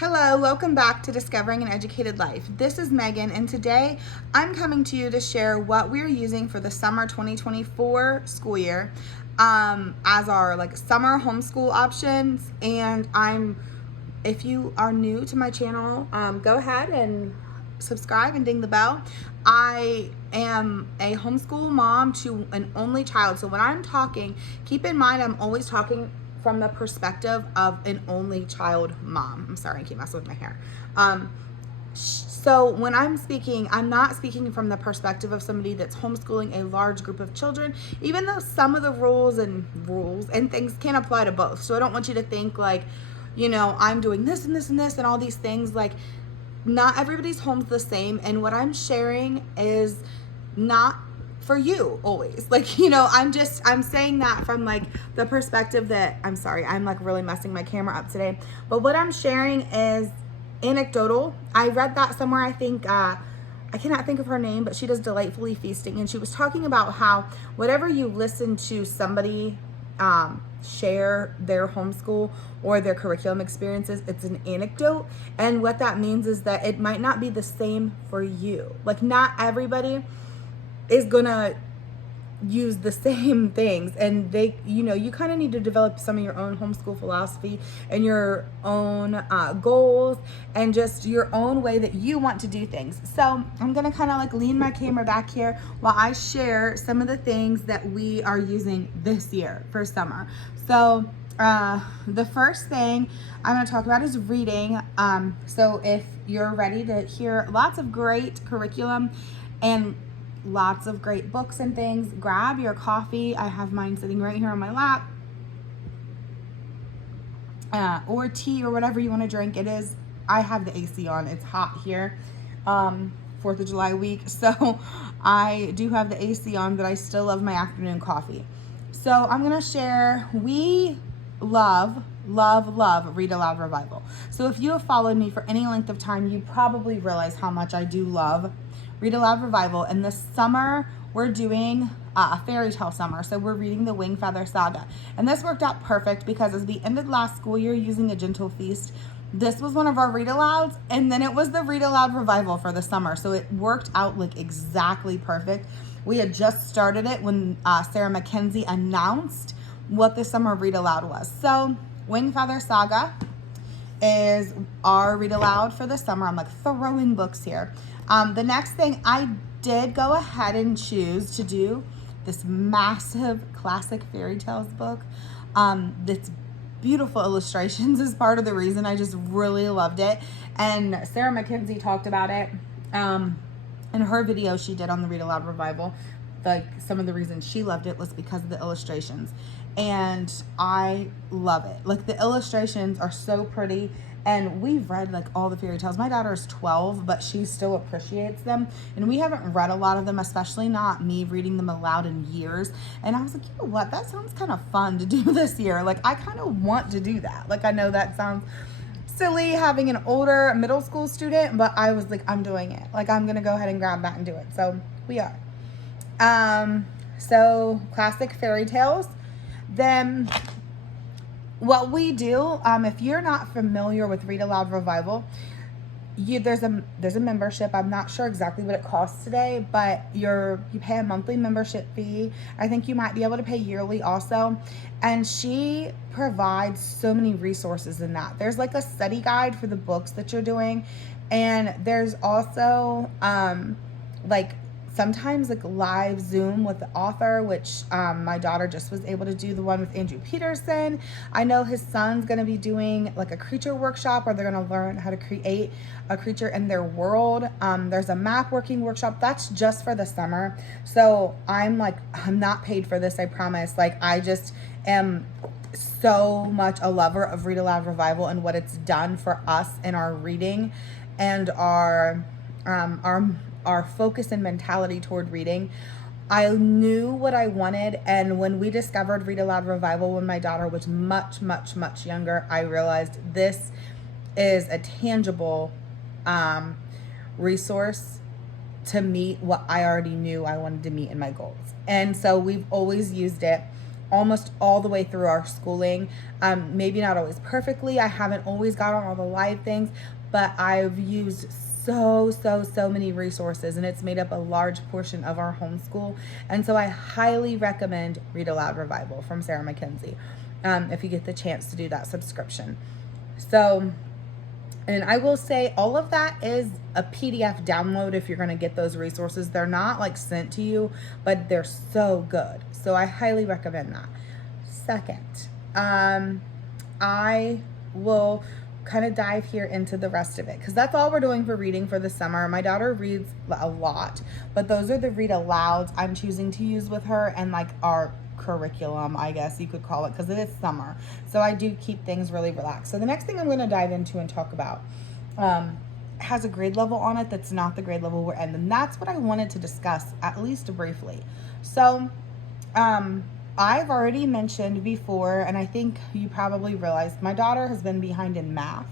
Hello, welcome back to Discovering an Educated Life. This is Megan, and today I'm coming to you to share what we're using for the summer 2024 school year as our summer homeschool options. And if you are new to my channel, go ahead and subscribe and ding the bell. I am a homeschool mom to an only child. So when I'm talking, keep in mind I'm always talking from the perspective of an only child mom. I'm sorry, I keep messing with my hair. So when I'm speaking, I'm not speaking from the perspective of somebody that's homeschooling a large group of children, even though some of the rules and things can apply to both. So I don't want you to think I'm doing this and this and this and all these things. Not everybody's home's the same, and what I'm sharing is not for you always. I'm saying that from the perspective that, I'm sorry, I'm really messing my camera up today, but what I'm sharing is anecdotal. I read that somewhere. I think I cannot think of her name, but she does Delightfully Feasting, and she was talking about how whatever you listen to somebody share their homeschool or their curriculum experiences, it's an anecdote. And what that means is that it might not be the same for you. Not everybody is gonna use the same things, and you kind of need to develop some of your own homeschool philosophy and your own goals and just your own way that you want to do things. So I'm gonna kind of lean my camera back here while I share some of the things that we are using this year for summer. So the first thing I'm going to talk about is reading. So if you're ready to hear lots of great curriculum and lots of great books and things, grab your coffee. I have mine sitting right here on my lap, or tea or whatever you want to drink. I have the AC on. It's hot here, 4th of July week. So I do have the AC on, but I still love my afternoon coffee. So I'm going to share, we love Read Aloud Revival. So if you have followed me for any length of time, you probably realize how much I do love Read Aloud Revival. And this summer we're doing a fairy tale summer. So we're reading the Wing Feather Saga. And this worked out perfect because as we ended last school year using A Gentle Feast, this was one of our read alouds, and then it was the Read Aloud Revival for the summer. So it worked out exactly perfect. We had just started it when Sarah Mackenzie announced what the summer read aloud was. So Wing Feather Saga is our read aloud for the summer. I'm throwing books here. The next thing, I did go ahead and choose to do this massive classic fairy tales book. That's beautiful illustrations is part of the reason. I just really loved it. And Sarah Mackenzie talked about it in her video she did on the Read Aloud Revival. Some of the reasons she loved it was because of the illustrations. And I love it. The illustrations are so pretty. And we've read all the fairy tales. My daughter is 12, but she still appreciates them. And we haven't read a lot of them, especially not me reading them aloud in years. And I was like, you know what? That sounds kind of fun to do this year. I kind of want to do that. I know that sounds silly having an older middle school student, but I was I'm doing it. I'm going to go ahead and grab that and do it. So we are. So classic fairy tales. Then what we do, if you're not familiar with Read Aloud Revival, there's a membership. I'm not sure exactly what it costs today, but you pay a monthly membership fee. I think you might be able to pay yearly also. And she provides so many resources in that. There's a study guide for the books that you're doing, and there's also sometimes live Zoom with the author, which my daughter just was able to do the one with Andrew Peterson. I know his son's going to be doing a creature workshop where they're going to learn how to create a creature in their world. There's a map working workshop that's just for the summer. So I'm not paid for this, I promise. I just am so much a lover of Read Aloud Revival and what it's done for us in our reading and our focus and mentality toward reading. I knew what I wanted, and when we discovered Read Aloud Revival when my daughter was much, much, much younger, I realized this is a tangible resource to meet what I already knew I wanted to meet in my goals. And so we've always used it almost all the way through our schooling. Maybe not always perfectly. I haven't always got on all the live things, but I've used so many resources, and it's made up a large portion of our homeschool. And so I highly recommend Read Aloud Revival from Sarah McKenzie, if you get the chance to do that subscription. So, and I will say all of that is a PDF download if you're going to get those resources. They're not like sent to you, but they're so good. So I highly recommend that. Second, I will kind of dive here into the rest of it, because that's all we're doing for reading for the summer. My daughter reads a lot, but those are the read alouds I'm choosing to use with her, and like our curriculum, I guess you could call it, because it is summer. So I do keep things really relaxed. So the next thing I'm going to dive into and talk about has a grade level on it that's not the grade level we're in, and that's what I wanted to discuss at least briefly. So I've already mentioned before, and I think you probably realized, my daughter has been behind in math.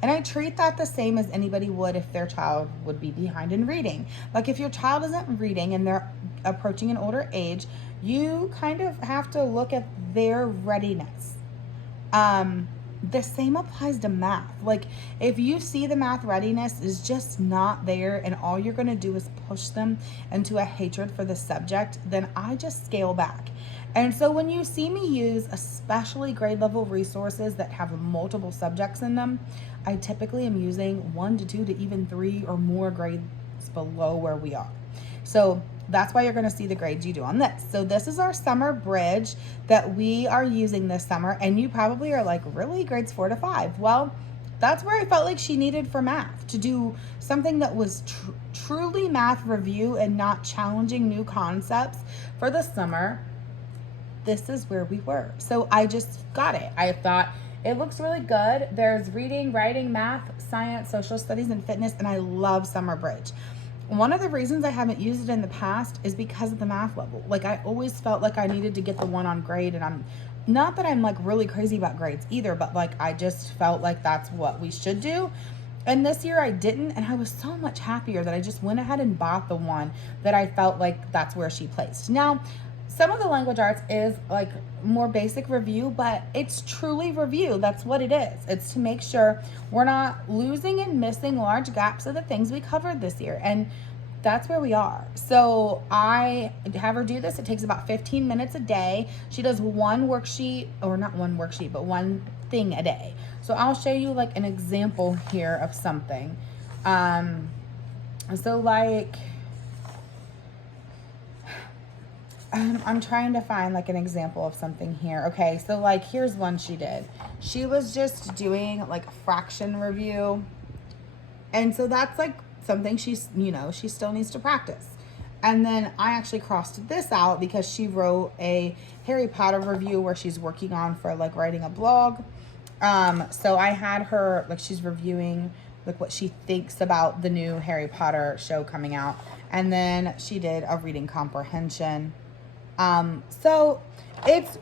And I treat that the same as anybody would if their child would be behind in reading. Like if your child isn't reading and they're approaching an older age, you kind of have to look at their readiness. The same applies to math. Like if you see the math readiness is just not there, and all you're going to do is push them into a hatred for the subject, then I just scale back. And so when you see me use especially grade level resources that have multiple subjects in them, I typically am using 1 to 2 to even 3 or more grades below where we are. So that's why you're going to see the grades you do on this. So this is our summer bridge that we are using this summer. And you probably are like, really? Grades 4 to 5? Well, that's where I felt like she needed for math, to do something that was truly math review and not challenging new concepts for the summer. This is where we were. So I just got it. I thought it looks really good. There's reading, writing, math, science, social studies, and fitness. And I love Summer Bridge. One of the reasons I haven't used it in the past is because of the math level. Like I always felt like I needed to get the 1 on grade, and I'm not that I'm like really crazy about grades either, but like I just felt like that's what we should do. And this year I didn't, and I was so much happier that I just went ahead and bought the 1 that I felt like that's where she placed. Now, some of the language arts is like more basic review, but it's truly review. That's what it is. It's to make sure we're not losing and missing large gaps of the things we covered this year. And that's where we are. So I have her do this. It takes about 15 minutes a day. She does one worksheet, or not one worksheet, but one thing a day. So I'll show you like an example here of something. So like, I'm trying to find like an example of something here. Okay, so like here's one she did. She was just doing like a fraction review. And so that's like something she's, she still needs to practice. And then I actually crossed this out because she wrote a Harry Potter review where she's working on for like writing a blog. So I had her, like she's reviewing like what she thinks about the new Harry Potter show coming out. And then she did a reading comprehension. So it's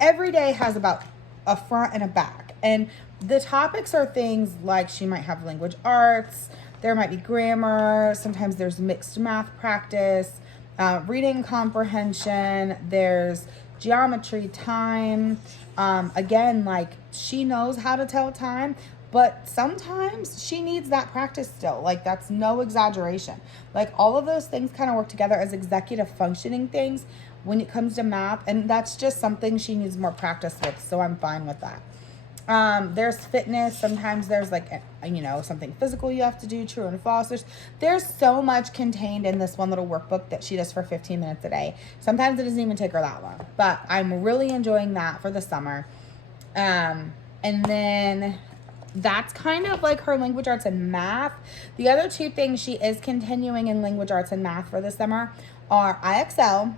every day has about a front and a back, and the topics are things like she might have language arts, there might be grammar, sometimes there's mixed math practice, reading comprehension, there's geometry, time. Again, like she knows how to tell time, but sometimes she needs that practice still. Like that's no exaggeration. Like all of those things kind of work together as executive functioning things when it comes to math, and that's just something she needs more practice with, so I'm fine with that. There's fitness. Sometimes there's like, something physical you have to do, true and false. There's so much contained in this one little workbook that she does for 15 minutes a day. Sometimes it doesn't even take her that long, but I'm really enjoying that for the summer. And then that's kind of like her language arts and math. The other 2 things she is continuing in language arts and math for the summer are IXL.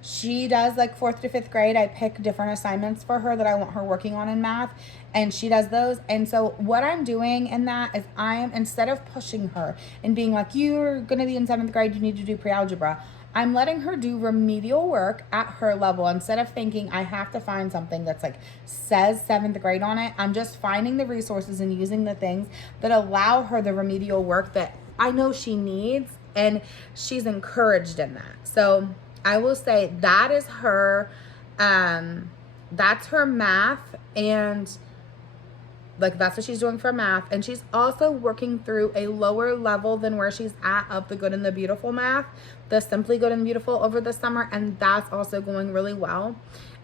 She does like 4th to 5th grade. I pick different assignments for her that I want her working on in math, and she does those. And so what I'm doing in that is instead of pushing her and being like, you're going to be in 7th grade, you need to do pre-algebra, I'm letting her do remedial work at her level. Instead of thinking I have to find something that's like says 7th grade on it, I'm just finding the resources and using the things that allow her the remedial work that I know she needs, and she's encouraged in that. So I will say that is her, that's her math, and like that's what she's doing for math. And she's also working through a lower level than where she's at of the Good and the Beautiful math, the Simply Good and Beautiful over the summer, and that's also going really well.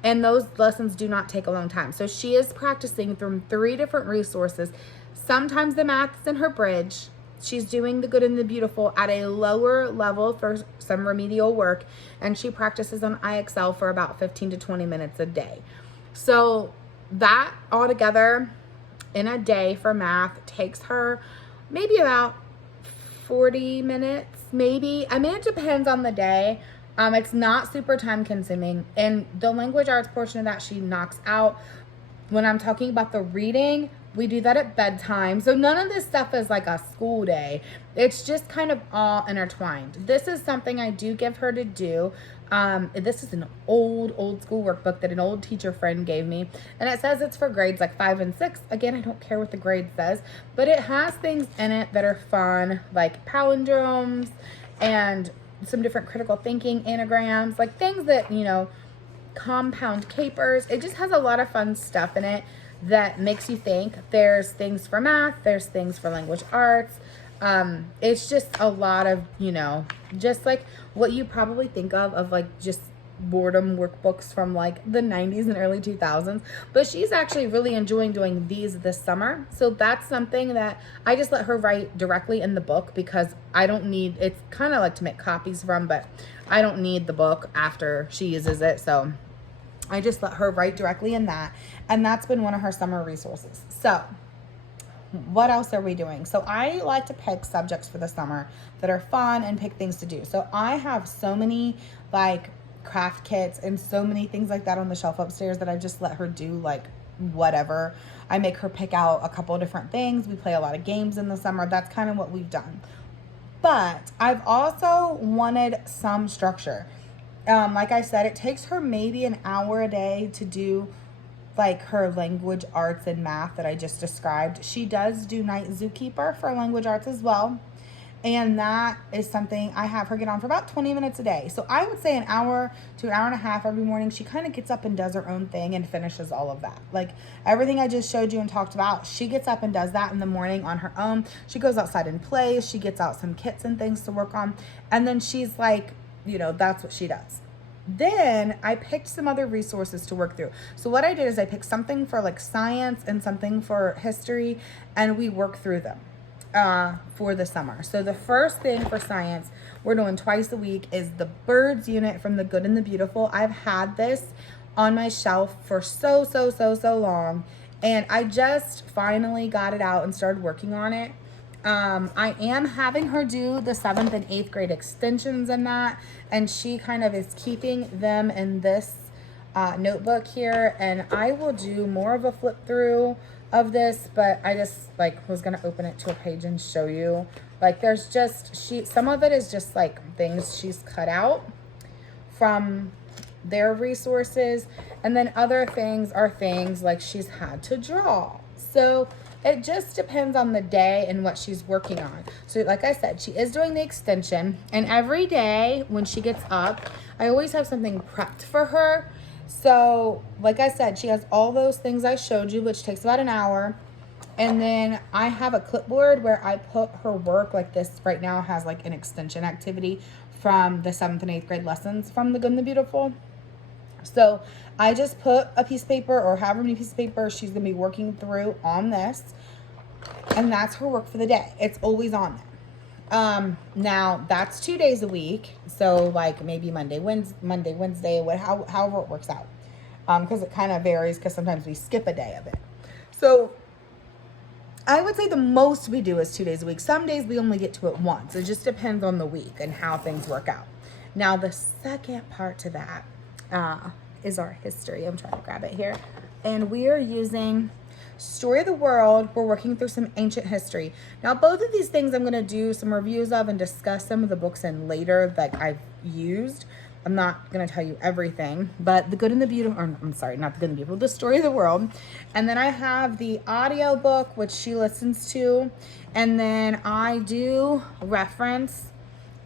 And those lessons do not take a long time. So she is practicing from 3 different resources. Sometimes the math's in her bridge. She's doing the Good and the Beautiful at a lower level for some remedial work, and she practices on IXL for about 15 to 20 minutes a day. So that altogether in a day for math takes her maybe about 40 minutes, maybe. I mean, it depends on the day. It's not super time consuming. And the language arts portion of that she knocks out. When I'm talking about the reading, we do that at bedtime. So none of this stuff is like a school day. It's just kind of all intertwined. This is something I do give her to do. This is an old school workbook that an old teacher friend gave me. And it says it's for grades like 5 and 6. Again, I don't care what the grade says, but it has things in it that are fun, like palindromes and some different critical thinking anagrams, like things that, you know, compound capers. It just has a lot of fun stuff in it that makes you think. There's things for math, there's things for language arts. It's just a lot of, you know, just like what you probably think of like just boredom workbooks from like the 90s and early 2000s. But she's actually really enjoying doing these this summer. So that's something that I just let her write directly in the book, because I don't need, it's kind of like to make copies from, but I don't need the book after she uses it. So I just let her write directly in that. And that's been one of her summer resources. So what else are we doing? So I like to pick subjects for the summer that are fun and pick things to do. So I have so many like craft kits and so many things like that on the shelf upstairs that I just let her do like whatever. I make her pick out a couple of different things. We play a lot of games in the summer. That's kind of what we've done. But I've also wanted some structure. Like I said, it takes her maybe an hour a day to do like her language arts and math that I just described. She does do night zookeeper for language arts as well. And that is something I have her get on for about 20 minutes a day. So I would say an hour to an hour and a half every morning. She kind of gets up and does her own thing and finishes all of that. Like everything I just showed you and talked about, she gets up and does that in the morning on her own. She goes outside and plays. She gets out some kits and things to work on. And then she's like, you know, that's what she does. Then I picked some other resources to work through. So what I did is I picked something for like science and something for history, and we work through them for the summer. So the first thing for science we're doing twice a week is the birds unit from the Good and the Beautiful. I've had this on my shelf for so long, and I just finally got it out and started working on it. I am having her do the 7th and 8th grade extensions in that, and she kind of is keeping them in this notebook here, and I will do more of a flip through of this, but I just like was gonna open it to a page and show you. Like there's just some of it is just like things she's cut out from their resources, and then other things are things like she's had to draw. So it just depends on the day and what she's working on. So like I said, she is doing the extension, and every day when she gets up, I always have something prepped for her. So like I said, she has all those things I showed you, which takes about an hour. And then I have a clipboard where I put her work. Like this right now has like an extension activity from the 7th and 8th grade lessons from the Good and the Beautiful. So I just put a piece of paper, or however many pieces of paper she's going to be working through on this. And that's her work for the day. It's always on there. Now that's 2 days a week. So like maybe Monday, Wednesday, however it works out. Because it kind of varies, because sometimes we skip a day of it. So I would say the most we do is 2 days a week. Some days we only get to it once. It just depends on the week and how things work out. Now the second part to that is our history. I'm trying to grab it here. And we are using Story of the World. We're working through some ancient history. Now, both of these things I'm going to do some reviews of and discuss some of the books in later that I've used. I'm not going to tell you everything, but the Good and the Beautiful, or I'm sorry, not the Good and the Beautiful, the Story of the World. And then I have the audio book, which she listens to. And then I do reference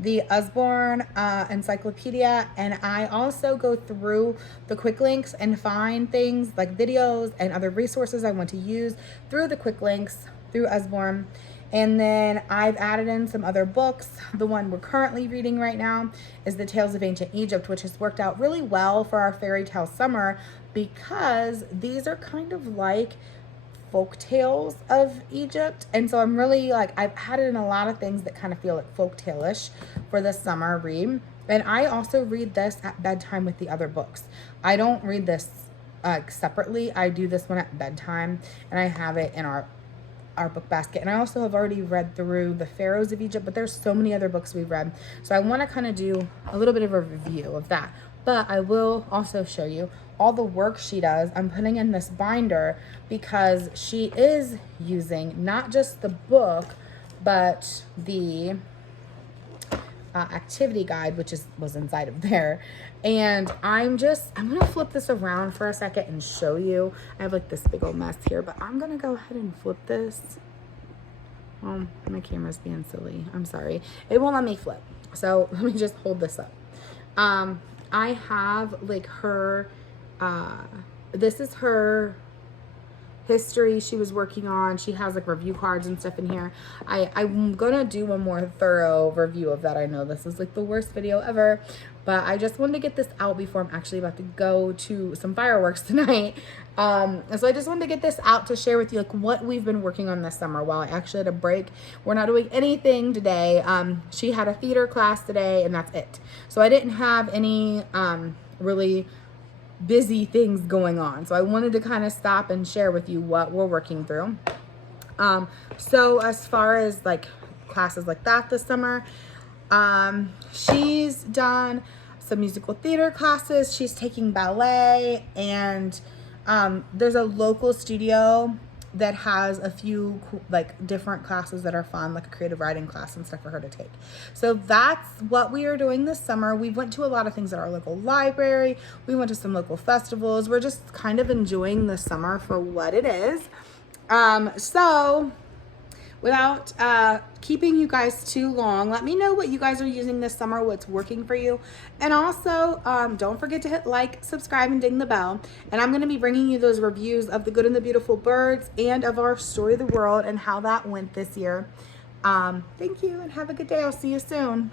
the Usborne encyclopedia, and I also go through the quick links and find things like videos and other resources I want to use through the quick links through Usborne. And then I've added in some other books. The one we're currently reading right now is The Tales of Ancient Egypt, which has worked out really well for our fairy tale summer because these are kind of like folk tales of Egypt. And so I'm really like, I've added in a lot of things that kind of feel like folk tale-ish for the summer read. And I also read this at bedtime with the other books. I don't read this separately. I do this one at bedtime, and I have it in our book basket. And I also have already read through the Pharaohs of Egypt, but there's so many other books we've read. So I want to kind of do a little bit of a review of that. But I will also show you all the work she does. I'm putting in this binder because she is using not just the book, but the activity guide, which was inside of there. And I'm gonna flip this around for a second and show you. I have like this big old mess here, but I'm gonna go ahead and flip this. Oh, my camera's being silly. I'm sorry. It won't let me flip. So let me just hold this up. I have like her, this is her history she was working on. She has like review cards and stuff in here. I'm gonna do a more thorough review of that. I know this is like the worst video ever, but I just wanted to get this out before I'm actually about to go to some fireworks tonight. So I just wanted to get this out to share with you like what we've been working on this summer while I actually had a break. We're not doing anything today. She had a theater class today, and that's it. So I didn't have any really busy things going on. So I wanted to kind of stop and share with you what we're working through. So as far as like classes like that this summer, she's done some musical theater classes. She's taking ballet, and there's a local studio that has a few like different classes that are fun, like a creative writing class and stuff for her to take. So that's what we are doing this summer. We went to a lot of things at our local library. We went to some local festivals. We're just kind of enjoying the summer for what it is. So without keeping you guys too long, let me know what you guys are using this summer, what's working for you. And also, don't forget to hit like, subscribe, and ding the bell. And I'm going to be bringing you those reviews of The Good and the Beautiful Birds and of our Story of the World and how that went this year. Thank you, and have a good day. I'll see you soon.